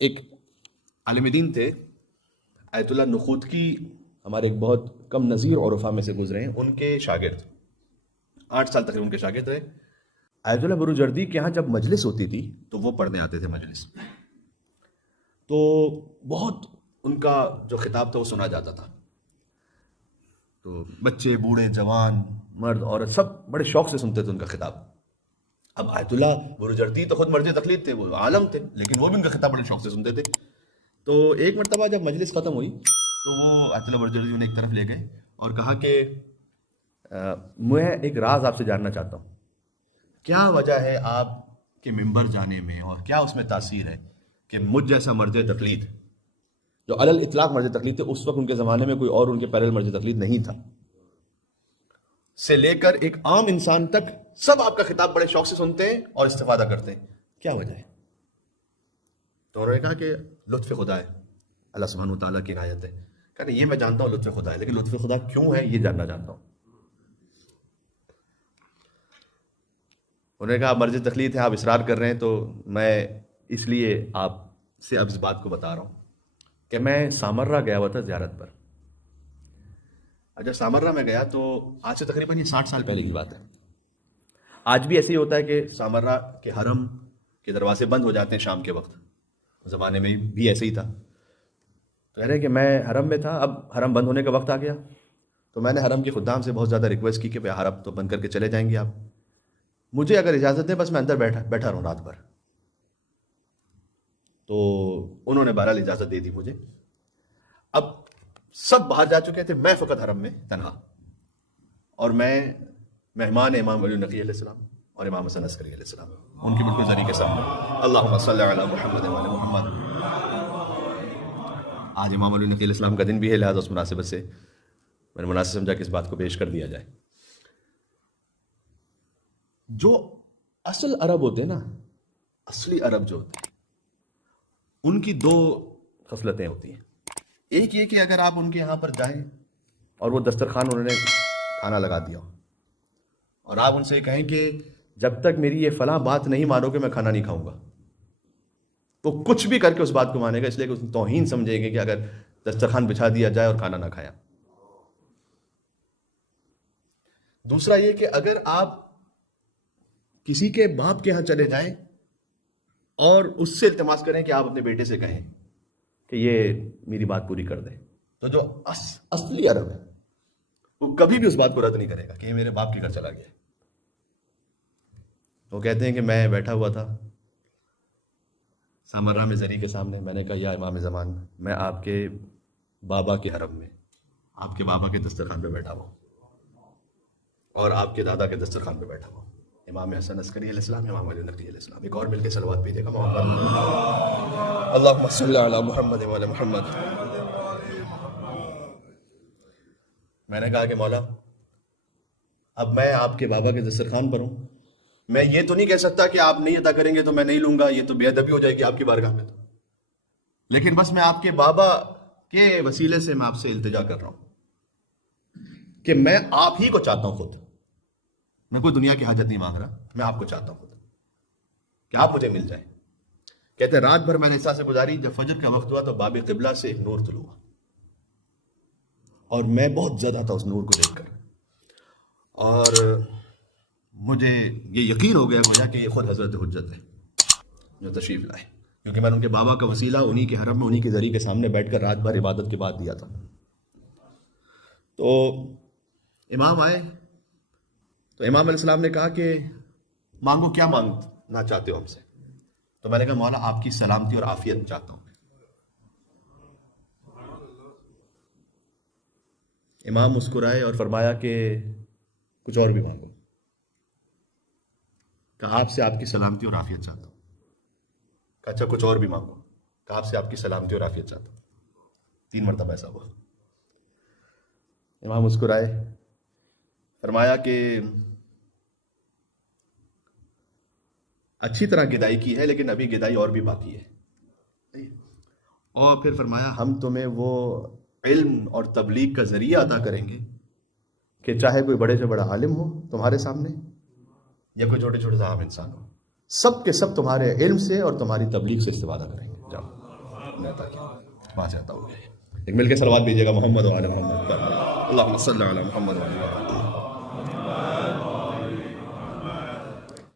ایک عالم دین تھے آیت اللہ نخوتکی، ہمارے ایک بہت کم نظیر عرفا میں سے گزرے ہیں، ان کے شاگرد 8 سال تقریباً ان کے شاگرد رہے۔ آیت اللہ بروجردی کے یہاں جب مجلس ہوتی تھی تو وہ پڑھنے آتے تھے مجلس، تو بہت ان کا جو خطاب تھا وہ سنا جاتا تھا، تو بچے بوڑھے جوان مرد عورت سب بڑے شوق سے سنتے تھے ان کا خطاب۔ اب آیت اللہ بروجردی تو خود مرجع تقلید تھے، وہ عالم تھے، لیکن وہ بھی ان کا خطاب بڑے شوق سے سنتے تھے۔ تو ایک مرتبہ جب مجلس ختم ہوئی تو وہ آیت اللہ بروجردی انہیں ایک طرف لے گئے اور کہا کہ میں ایک راز آپ سے جاننا چاہتا ہوں، کیا وجہ ہے آپ کے ممبر جانے میں اور کیا اس میں تاثیر ہے کہ مجھ جیسا مرجع تقلید جو علی الاطلاق مرجع تقلید تھے، اس وقت ان کے زمانے میں کوئی اور ان کے پیرل مرجع تقلید نہیں تھا، سے لے کر ایک عام انسان تک سب آپ کا خطاب بڑے شوق سے سنتے ہیں اور استفادہ کرتے ہیں، کیا وجہ ہے؟ تو انہوں نے کہا کہ لطف خدا ہے، اللہ سبحانہ وتعالیٰ کی عنایت ہے۔ کہا یہ میں جانتا ہوں لطف خدا ہے، لیکن لطف خدا کیوں ہے یہ جاننا چاہتا ہوں۔ انہوں نے کہا مرجع تقلید ہے، آپ اصرار کر رہے ہیں، تو میں اس لیے آپ سے اب اس بات کو بتا رہا ہوں کہ میں سامرہ گیا ہوا تھا زیارت پر۔ جب سامرہ میں گیا تو آج سے تقریباً یہ 60 سال پہلے کی بات ہے۔ آج بھی ایسے ہی ہوتا ہے کہ سامرہ کے حرم کے دروازے بند ہو جاتے ہیں شام کے وقت، زمانے میں بھی ایسے ہی تھا۔ کہہ رہے کہ میں حرم میں تھا، اب حرم بند ہونے کا وقت آ گیا، تو میں نے حرم کے خدام سے بہت زیادہ ریکویسٹ کی کہ بھئی حرم تو بند کر کے چلے جائیں گے آپ، مجھے اگر اجازت دیں بس میں اندر بیٹھا رہوں رات بھر۔ تو انہوں نے بہرحال اجازت دے دی مجھے۔ اب سب باہر جا چکے تھے، میں فقط حرم میں تنہا، اور میں مہمان امام علی نقی علیہ السلام اور امام حسن عسکری علیہ السلام، ان کی بالکل زری کے سامنے۔ اللہم صلی علی محمد و علی محمد۔ آج امام علی نقی علیہ السلام کا دن بھی ہے، لہٰذا اس مناسبت سے میں نے مناسب سمجھا کہ اس بات کو پیش کر دیا جائے۔ جو اصل عرب ہوتے ہیں نا، اصلی عرب جو ہوتے ہیں، ان کی 2 خصلتیں ہوتی ہیں۔ ایک یہ کہ اگر آپ ان کے یہاں پر جائیں اور وہ دسترخوان انہوں نے کھانا لگا دیا اور آپ ان سے کہیں کہ جب تک میری یہ فلاں بات نہیں مانو کہ میں کھانا نہیں کھاؤں گا، تو کچھ بھی کر کے اس بات کو مانے گا، اس لیے کہ اس توہین سمجھے گے کہ اگر دسترخوان بچھا دیا جائے اور کھانا نہ کھایا۔ دوسرا یہ کہ اگر آپ کسی کے باپ کے ہاں چلے جائیں اور اس سے التماس کریں کہ آپ اپنے بیٹے سے کہیں کہ یہ میری بات پوری کر دیں، تو جو اصلی عرب ہے وہ کبھی بھی اس بات کو رد نہیں کرے گا کہ یہ میرے باپ کے گھر چلا گیا۔ وہ کہتے ہیں کہ میں بیٹھا ہوا تھا سامرہ میں زری کے سامنے، میں نے کہا یا امام زمان، میں آپ کے بابا کے حرم میں آپ کے بابا کے دسترخوان پہ بیٹھا ہوں اور آپ کے دادا کے دسترخوان پہ بیٹھا ہوں، امام حسن عسکری علیہ السلام، امام علی نقی علیہ السلام۔ ایک اور مل کے صلوات بھی دے گا، اللہم صلی علی محمد و علی محمد۔ میں نے کہا کہ مولا اب میں آپ کے بابا کے دسترخوان پر ہوں، میں یہ تو نہیں کہہ سکتا کہ آپ نہیں عطا کریں گے تو میں نہیں لوں گا، یہ تو بے ادبی ہو جائے گی آپ کی بارگاہ میں، تو لیکن بس میں آپ کے بابا کے وسیلے سے میں آپ سے التجا کر رہا ہوں کہ میں آپ ہی کو چاہتا ہوں، خود میں کوئی دنیا کی حاجت نہیں مانگ رہا، میں آپ کو چاہتا ہوں خود کہ آپ مجھے مل جائیں۔ کہتے ہیں رات بھر میں نے اس طرح سے گزاری، جب فجر کا وقت ہوا تو باب قبلہ سے ایک نور طلوع ہوا اور میں بہت زیادہ تھا اس نور کو دیکھ کر، اور مجھے یہ یقین ہو گیا گویا کہ یہ خود حضرت حجت ہے جو تشریف لائے، کیونکہ میں نے ان کے بابا کا وسیلہ انہی کے حرم میں انہی کے ذریعے کے سامنے بیٹھ کر رات بھر عبادت کے بعد دیا تھا۔ تو امام آئے تو امام علیہ السلام نے کہا کہ مانگو، کیا مانگنا چاہتے ہو ہم سے؟ تو میں نے کہا مولا آپ کی سلامتی اور عافیت چاہتا ہوں۔ امام مسکرائے اور فرمایا کہ کچھ اور بھی مانگو۔ کہا آپ سے آپ کی سلامتی اور عافیت چاہتا ہوں۔ کہا اچھا کچھ اور بھی مانگو۔ کہا آپ سے آپ کی سلامتی اور عافیت چاہتا ہوں۔ 3 مرتبہ ایسا ہوا۔ امام مسکرائے، فرمایا کہ اچھی طرح گدائی کی ہے لیکن ابھی گدائی اور بھی باقی ہے، اور پھر فرمایا ہم تمہیں وہ علم اور تبلیغ کا ذریعہ عطا کریں گے کہ چاہے کوئی بڑے سے بڑا عالم ہو تمہارے سامنے یا کوئی چھوٹے چھوٹے سے عام انسان ہو، سب کے سب تمہارے علم سے اور تمہاری تبلیغ سے استفادہ کریں گے۔ جاؤ۔ نے عطا کیا، وہاں سے عطا ہو گیا۔ ایک مل کے صلوات بھیجیے گا محمد و علی محمد پر، اللہم صلی علی محمد و علی محمد۔